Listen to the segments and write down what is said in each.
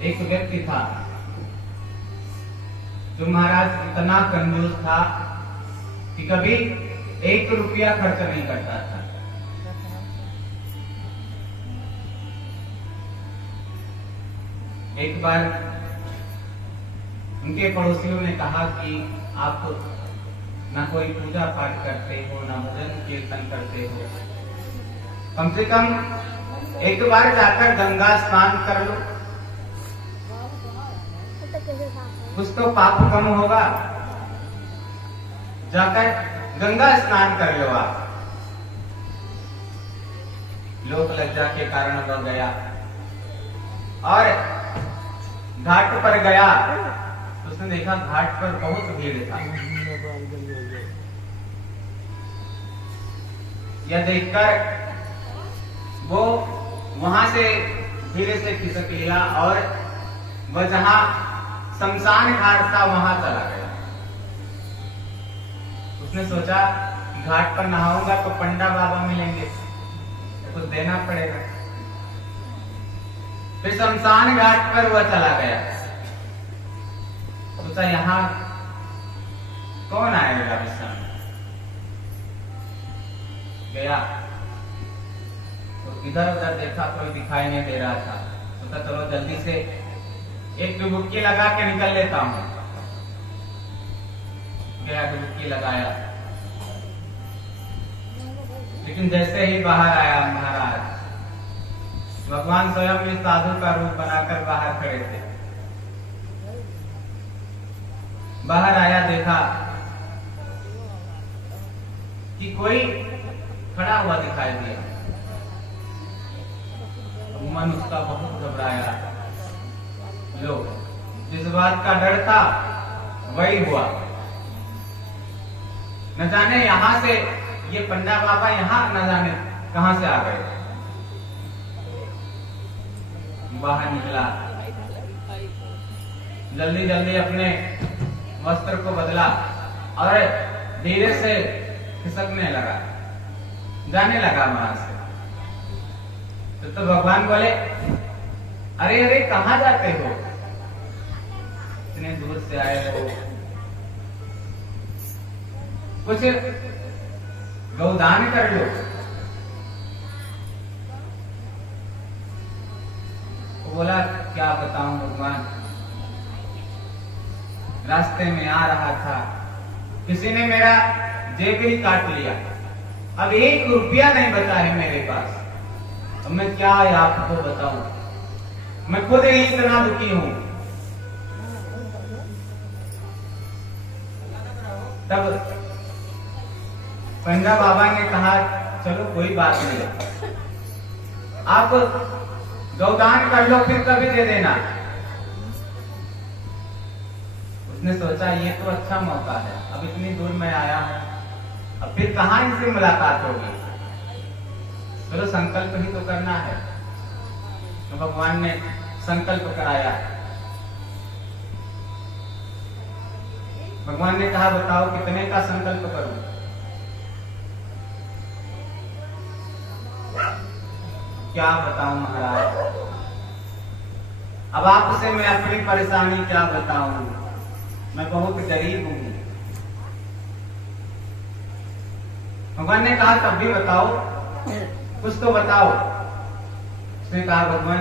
एक व्यक्ति था जो महाराज इतना कंजूस था कि कभी 1 रुपया खर्च नहीं करता था। एक बार उनके पड़ोसियों ने कहा कि आप ना कोई पूजा पाठ करते हो, ना भजन कीर्तन करते हो, कम से कम एक बार जाकर गंगा स्नान कर लो, कुछ तो पाप कम होगा। जाकर गंगा स्नान कर लो आप। लोक लज्जा के कारण वह गया और घाट पर गया तो उसने देखा घाट पर बहुत भीड़ था। यह देखकर वो वहां से धीरे से खिसक लिया और वह जहां शमशान घाट था वहां चला गया। उसने सोचा घाट पर नहाऊंगा तो पंडा बाबा मिलेंगे, तो कुछ देना पड़ेगा। फिर शमशान घाट पर वह चला गया, सोचा यहाँ कौन आएगा विश्राम। गया तो इधर उधर देखा, कोई दिखाई नहीं दे रहा था। सोचा चलो जल्दी से एक डुबकी लगा के निकल लेता हूं। गया, डुबकी लगाया, लेकिन जैसे ही बाहर आया महाराज, भगवान स्वयं इस साधु का रूप बनाकर बाहर खड़े थे। बाहर आया, देखा कि कोई खड़ा हुआ दिखाई दिया। मन उसका बहुत घबराया। लो, जिस बात का डर था वही हुआ। न जाने यहां से ये पंडा बाबा यहाँ न जाने कहां से आ गए। बाहर निकला, जल्दी जल्दी अपने वस्त्र को बदला और धीरे से खिसकने लगा, जाने लगा वहां से। तो भगवान बोले, अरे अरे कहां जाते हो, इतने दूर से आए हो, कुछ गौदान कर लो। वो बोला, क्या बताऊं भगवान, रास्ते में आ रहा था, किसी ने मेरा जेब ही काट लिया, अब 1 रुपया नहीं बचा है मेरे पास। अब मैं क्या आपको बताऊं, मैं खुद ही इतना दुखी हूं। तब पंडा बाबा ने कहा, चलो कोई बात नहीं, आप गौदान कर लो, फिर कभी दे देना। उसने सोचा ये तो अच्छा मौका है, अब इतनी दूर मैं आया हूं, अब फिर कहां इनसे मुलाकात होगी, चलो संकल्प ही तो करना है। तो भगवान ने संकल्प कराया। भगवान ने कहा, बताओ कितने का संकल्प करूं। क्या बताऊं महाराज, अब आपसे मैं अपनी परेशानी क्या बताऊं, मैं बहुत गरीब हूं। भगवान ने कहा, तब भी बताओ, कुछ तो बताओ। उसने कहा, भगवान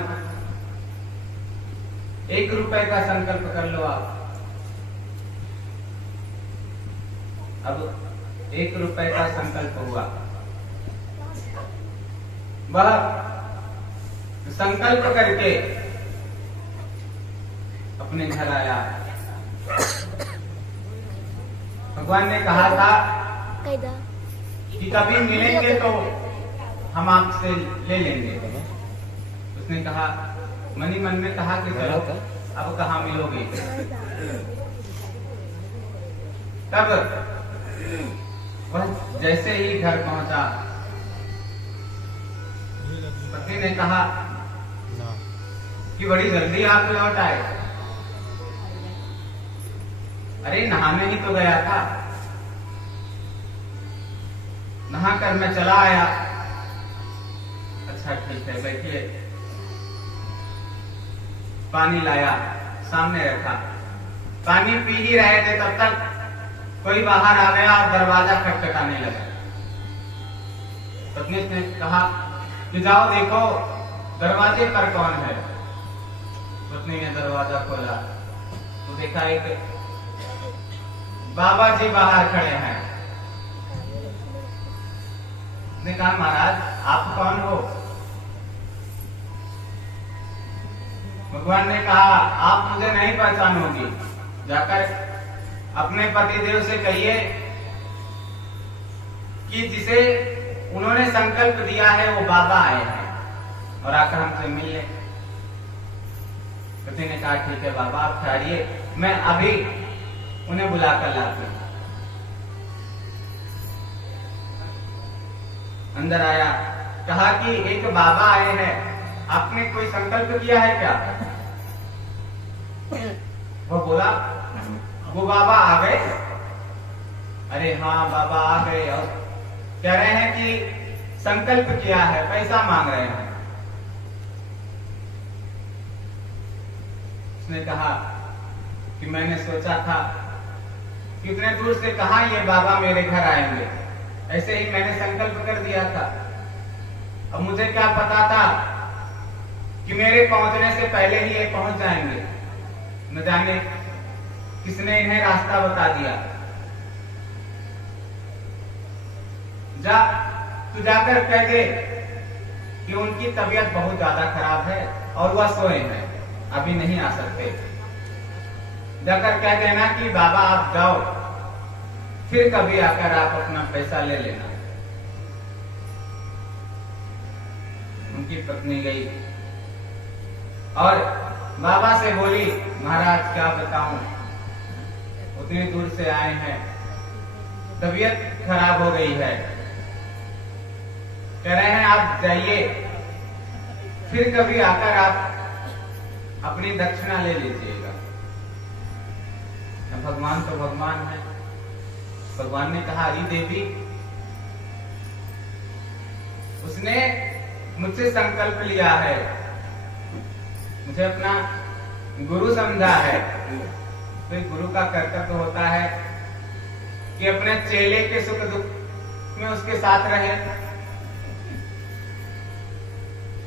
1 रुपए का संकल्प कर लो आप। अब 1 रुपए का संकल्प हुआ। वह संकल्प करके अपने घर आया। भगवान ने कहा था कि कभी मिलेंगे तो हम आपसे ले लेंगे। उसने कहा, मनी मन में कहा कि चलो अब कहाँ मिलोगे। तब वह जैसे ही घर पहुंचा, पत्नी ने कहा कि बड़ी जल्दी आप लौट आए। अरे नहाने ही तो गया था, नहाकर मैं चला आया। अच्छा ठीक है, बैठिए। पानी लाया, सामने रखा। पानी पी ही रहे थे तब तक कोई बाहर आ गया और दरवाजा खटखटाने लगा। पत्नी ने कहा कि जाओ देखो दरवाजे पर कौन है। पत्नी ने दरवाजा खोला तो देखा एक बाबा जी बाहर खड़े हैं। उसने कहा महाराज आप कौन हो? भगवान ने कहा आप मुझे नहीं पहचानोगी, जाकर अपने पतिदेव से कहिए कि जिसे उन्होंने संकल्प दिया है वो बाबा आए हैं और आकर हमसे मिल ले। पति ने कहा ठीक है बाबा आप ठहरिए, मैं अभी उन्हें बुलाकर लाती हूं। अंदर आया, कहा कि एक बाबा आए हैं, आपने कोई संकल्प किया है क्या? वो बोला वो बाबा आ गए? अरे हाँ बाबा आ गए और कह रहे हैं कि संकल्प किया है, पैसा मांग रहे हैं। उसने कहा कि मैंने सोचा था कि इतने दूर से कहा ये बाबा मेरे घर आएंगे, ऐसे ही मैंने संकल्प कर दिया था। अब मुझे क्या पता था कि मेरे पहुंचने से पहले ही ये पहुंच जाएंगे। न जाने किसने इन्हें रास्ता बता दिया। जा तू जाकर कह दे कि उनकी तबीयत बहुत ज्यादा खराब है और वह सोए हैं, अभी नहीं आ सकते। जाकर कह देना कि बाबा आप जाओ, फिर कभी आकर आप अपना पैसा ले लेना। उनकी पत्नी गई और बाबा से बोली महाराज क्या बताऊं, उतनी दूर से आए हैं, तबीयत खराब हो गई है, कह रहे हैं आप जाइए, फिर कभी आकर आप अपनी दक्षिणा ले लीजिएगा। भगवान तो भगवान है। भगवान ने कहा अरे देवी, उसने मुझसे संकल्प लिया है, मुझे अपना गुरु समझा है, तो गुरु का कर्तव्य होता है कि अपने चेले के सुख दुख में उसके साथ रहे।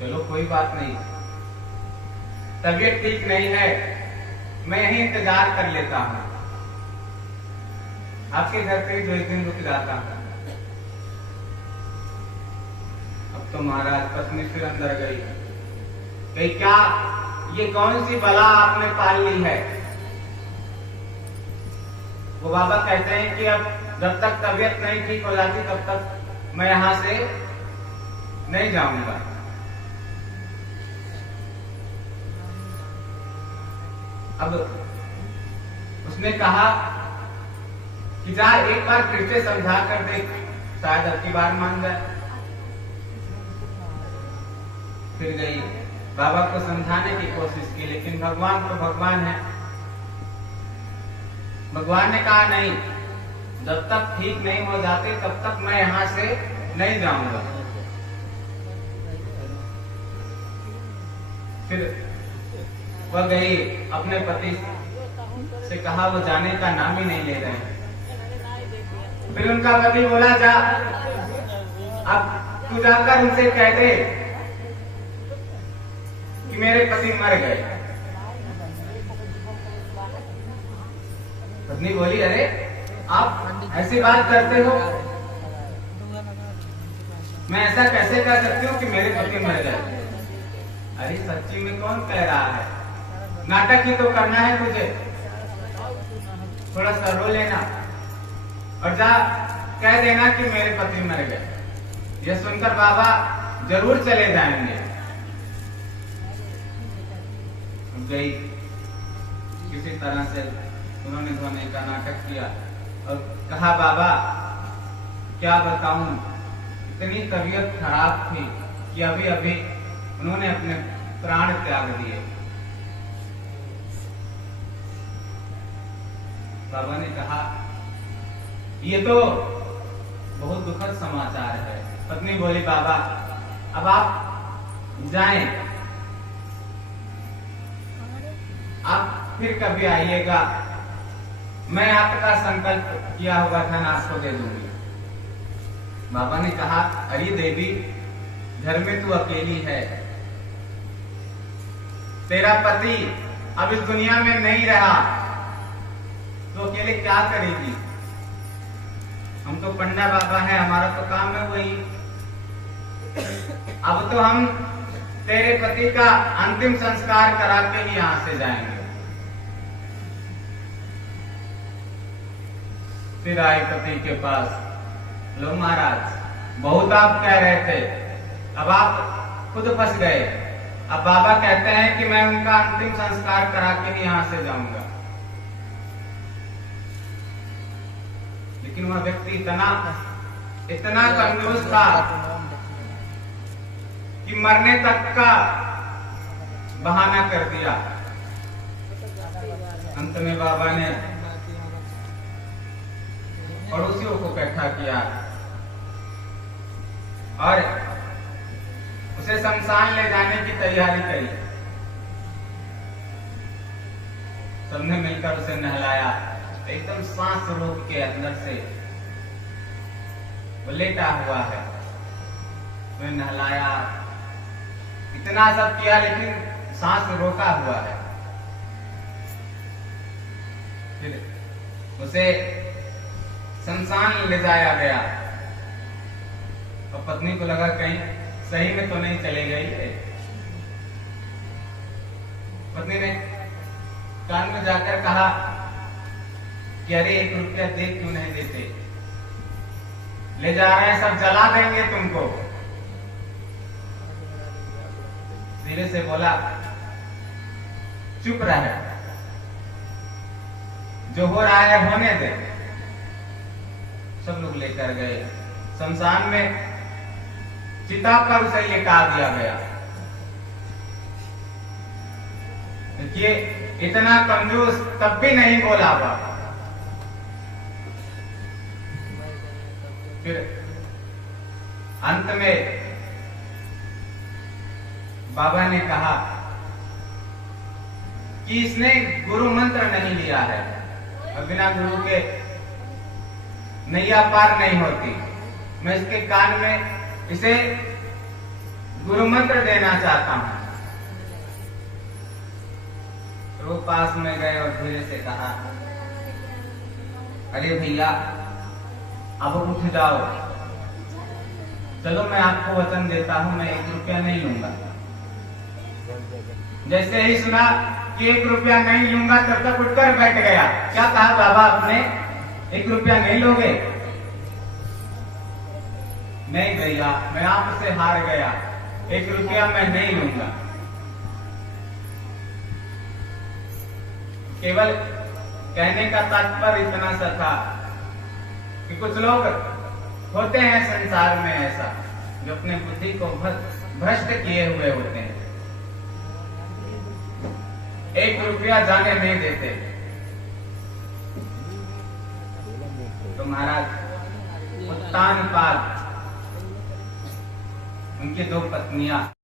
चलो कोई बात नहीं, तबीयत ठीक नहीं है, मैं यहीं इंतजार कर लेता हूं, आपके घर पे जो एक दिन रुक जाता हूं। अब तो महाराज पत्नी फिर अंदर गई, कही क्या ये कौन सी बला आपने पाल ली है? वो बाबा कहते हैं कि अब जब तक तबीयत नहीं ठीक हो जाती तब तक मैं यहां से नहीं जाऊंगा। अब उसने कहा कि जा एक बार फिर से समझा कर देख, शायद अब की बार मान जाए। फिर गई, बाबा को समझाने की कोशिश की, लेकिन भगवान तो भगवान है। भगवान ने कहा नहीं, जब तक ठीक नहीं हो जाते तब तक मैं यहां से नहीं जाऊंगा। फिर वह गई, अपने पति से कहा, वो जाने का नाम ही नहीं ले रहे हैं। फिर उनका पति बोला जा, अब तू जाकर उनसे कह दे कि मेरे पति मर गए। पत्नी बोली अरे आप ऐसी बात करते हो, मैं ऐसा कैसे कह सकती हूँ कि मेरे पति मर गए? अरे सच्ची में कौन कह रहा है, नाटक ही तो करना है तुझे, थोड़ा सा रो लेना और जा कह देना कि मेरे पति मर गए। यह सुनकर बाबा जरूर चले जाएंगे। गई, किसी तरह से उन्होंने धोने का नाटक किया और कहा बाबा क्या बताऊं, इतनी तबीयत खराब थी कि अभी अभी उन्होंने अपने प्राण त्याग दिए। बाबा ने कहा ये तो बहुत दुखद समाचार है। पत्नी बोली बाबा अब आप जाएं, आप फिर कभी आइएगा, मैं आपका संकल्प किया हुआ धन आपको दे दूंगी। बाबा ने कहा, अरे देवी, घर में तू अकेली है, तेरा पति अब इस दुनिया में नहीं रहा, तो अकेले क्या करेगी? हम तो पंडा बाबा है, हमारा तो काम है वही। अब तो हम तेरे पति का अंतिम संस्कार करा के ही यहां से जाएंगे। फिर आए पति के पास, लो महाराज, बहुत आप कह रहे थे, अब आप खुद फंस गए। अब बाबा कहते हैं कि मैं उनका अंतिम संस्कार करा के ही यहां से जाऊंगा। लेकिन वह व्यक्ति इतना कंजूस था कि मरने तक का बहाना कर दिया। अंत में बाबा ने पड़ोसियों को इकट्ठा किया और उसे शमशान ले जाने की तैयारी करी। सबने मिलकर उसे नहलाया, एकदम सांस रोक के अंदर से, वो लेटा हुआ है, उन्हें नहलाया, इतना सब किया, लेकिन सांस रोका हुआ है। फिर उसे शमशान ले जाया गया और पत्नी को लगा कहीं सही में तो नहीं चले गई है। पत्नी ने कान में जाकर कहा कि अरे 1 रुपया दे, क्यों नहीं देते? ले जा रहे हैं, सब जला देंगे तुमको। धीरे से बोला, चुप रहे, जो हो रहा है होने दे। सब लोग लेकर गए शमशान में, चिता पर उसे लेटा दिया गया। देखिए, इतना कंजूस तब भी नहीं बोला हुआ। फिर अंत में बाबा ने कहा कि इसने गुरु मंत्र नहीं लिया है और बिना गुरु के नैया पार नहीं होती। मैं इसके कान में इसे गुरु मंत्र देना चाहता हूं। वो पास में गए और धीरे से कहा, अरे भैया, अब उठ जाओ, चलो मैं आपको वचन देता हूं, मैं 1 रुपया नहीं लूंगा। जैसे ही सुना कि 1 रुपया नहीं लूंगा, तब तक उठकर बैठ गया। क्या कहा बाबा आपने, 1 रुपया नहीं लोगे? नहीं भैया, मैं आपसे हार गया, 1 रुपया मैं नहीं लूंगा। केवल कहने का तात्पर्य इतना सा था कि कुछ लोग होते हैं संसार में ऐसा, जो अपने बुद्धि को भ्रष्ट किए हुए होते हैं, 1 रुपया जाने नहीं देते। तो महाराज उत्तानपाद, उनकी 2 पत्नियां